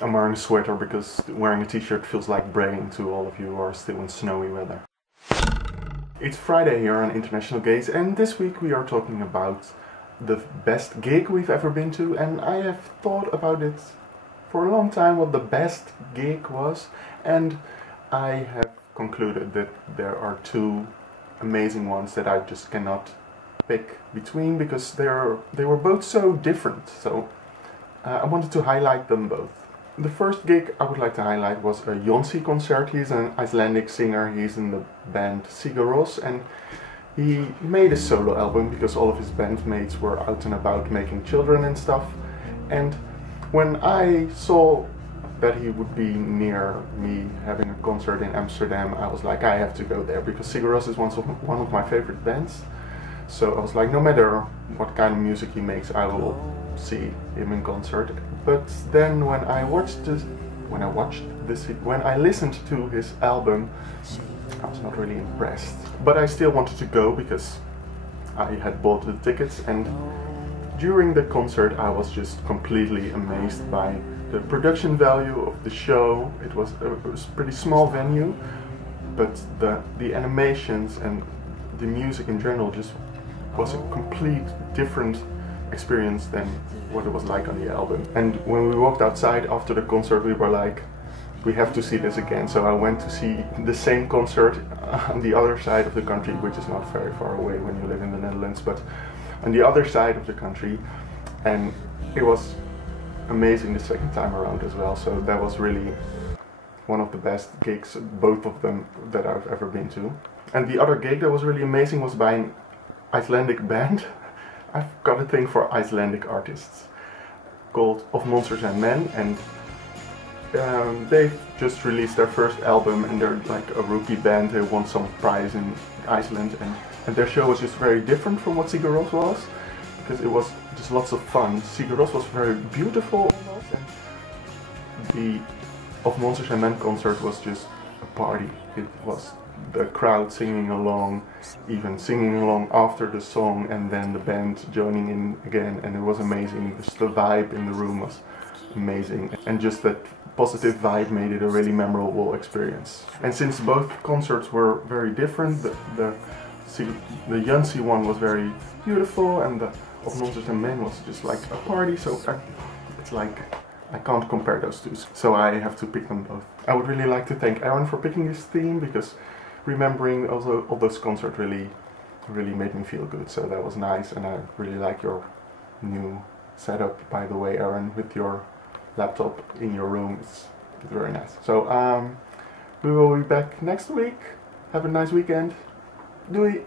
I'm wearing a sweater because wearing a t-shirt feels like bragging to all of you who are still in snowy weather. It's Friday here on International Gays, and this week we are talking about the best gig we've ever been to, and I have thought about it for a long time what the best gig was, and I have concluded that there are two amazing ones that I just cannot pick between because they were both so different, so I wanted to highlight them both. The first gig I would like to highlight was a Jonsi concert. He's an Icelandic singer, he's in the band Sigur Rós, and he made a solo album because all of his bandmates were out and about making children and stuff. And when I saw that he would be near me having a concert in Amsterdam, I was like, I have to go there because Sigur Rós is one of my favorite bands. So I was like, no matter what kind of music he makes, I will see him in concert. But then when I listened to his album, I was not really impressed. But I still wanted to go because I had bought the tickets, and during the concert I was just completely amazed by the production value of the show. It was a pretty small venue, but the animations and the music in general just was a complete different experience than what it was like on the album. And when we walked outside after the concert, we were like, we have to see this again. So I went to see the same concert on the other side of the country, which is not very far away when you live in the Netherlands, but on the other side of the country, and it was amazing the second time around as well. So that was really one of the best gigs, both of them, that I've ever been to. And the other gig that was really amazing was by an Icelandic band. I've got a thing for Icelandic artists called Of Monsters and Men, and they've just released their first album, and they're like a rookie band. They won some prize in Iceland, and their show was just very different from what Sigur Rós was, because it was just lots of fun. Sigur Rós was very beautiful almost, and the Of Monsters and Men concert was just a party. It was the crowd singing along, even singing along after the song, and then the band joining in again, and it was amazing. Just the vibe in the room was amazing, and just that positive vibe made it a really memorable experience. And since both concerts were very different, the Jonsi one was very beautiful, and the Of Monsters and Men was just like a party, so it's like I can't compare those two, so I have to pick them both. I would really like to thank Aaron for picking this theme, because remembering also all those concerts really made me feel good, so that was nice. And I really like your new setup, by the way, Aaron, with your laptop in your room. It's very nice. So we will be back next week. Have a nice weekend. Doei!